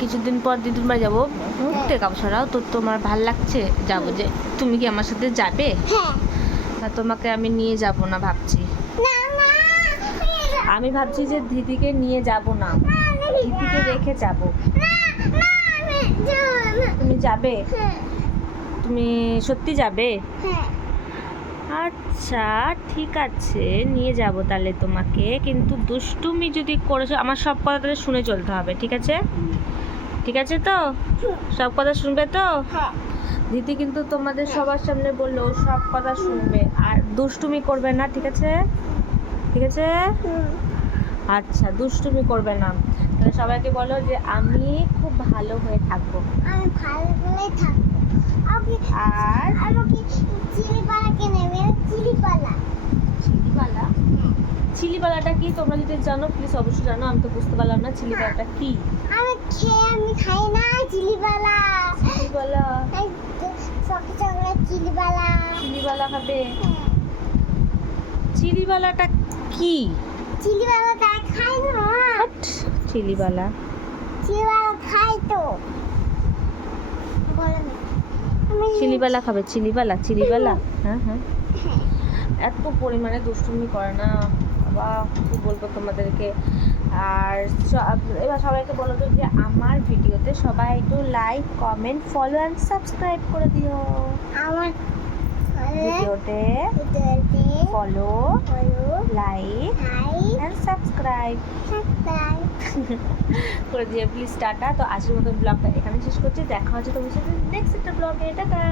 কিছুদিন পর দিদুর বাড়ি যাবো, ঘুরতে কাপড় তো তোমার ভাল লাগছে যাবো, যে তুমি কি আমার সাথে যাবে? না তোমাকে আমি নিয়ে যাব না ভাবছি। আমি ভাবছি যে দিদিকে নিয়ে যাব না, দিদিকে রেখে যাব। তুমি যাবে? তুমি সত্যি যাবে? আচ্ছা ঠিক আছে, নিয়ে যাব তাহলে তোমাকে, কিন্তু দুষ্টুমি যদি করেছো আমার সব কথা তাহলে শুনে চলতে হবে, ঠিক আছে? ঠিক আছে তো? সব কথা শুনবে তো? দিদি কিন্তু তোমাদের সবার সামনে বললো সব কথা শুনবে আর দুষ্টুমি করবে না, ঠিক আছে? ঠিক আছে? আচ্ছা দুষ্টুমি করবে না। তাহলে সবাইকে বলো যে আমি খুব ভালো হয়ে থাকবো। আমি ভালো হয়ে থাকবো। আর আমাকে চিলিপালা কিনে দেবে। চিলিপালা। চিলিপালা? চিলিপালাটা কি তোমরা যদি জানো প্লিজ অবশ্যই জানো, আমি তো বুঝতে পারলাম না চিলিপালাটা কি। আমি খাই না চিলিপালা। চিলিপালা? সকালে চিলিপালা। চিলিপালা খাবে? চিলিপালাটা কি? চিলিপালাটা খাই না। চিলিপালা চিলিপালা খাই তো। বলো না। চিলিপালা খাবে? চিলিপালা চিলিপালা হ্যাঁ হ্যাঁ। এত পরিমাণে দুষ্টুমি করে না বাবা, কি বলবো তোমাদেরকে। আর এবার সবাইকে বলো তো যে আমার ভিডিওতে সবাই একটু like comment follow and subscribe করে দিও। আমার ভিডিওতে ফলো লাইক অ্যান্ড সাবস্ক্রাইব করে দিয়ে প্লিজ। টাটা। তো আজকের মতো ব্লগটা এখানে শেষ করছি, দেখা হচ্ছে তোমার সাথে নেক্সট একটা ব্লগে। টাটা।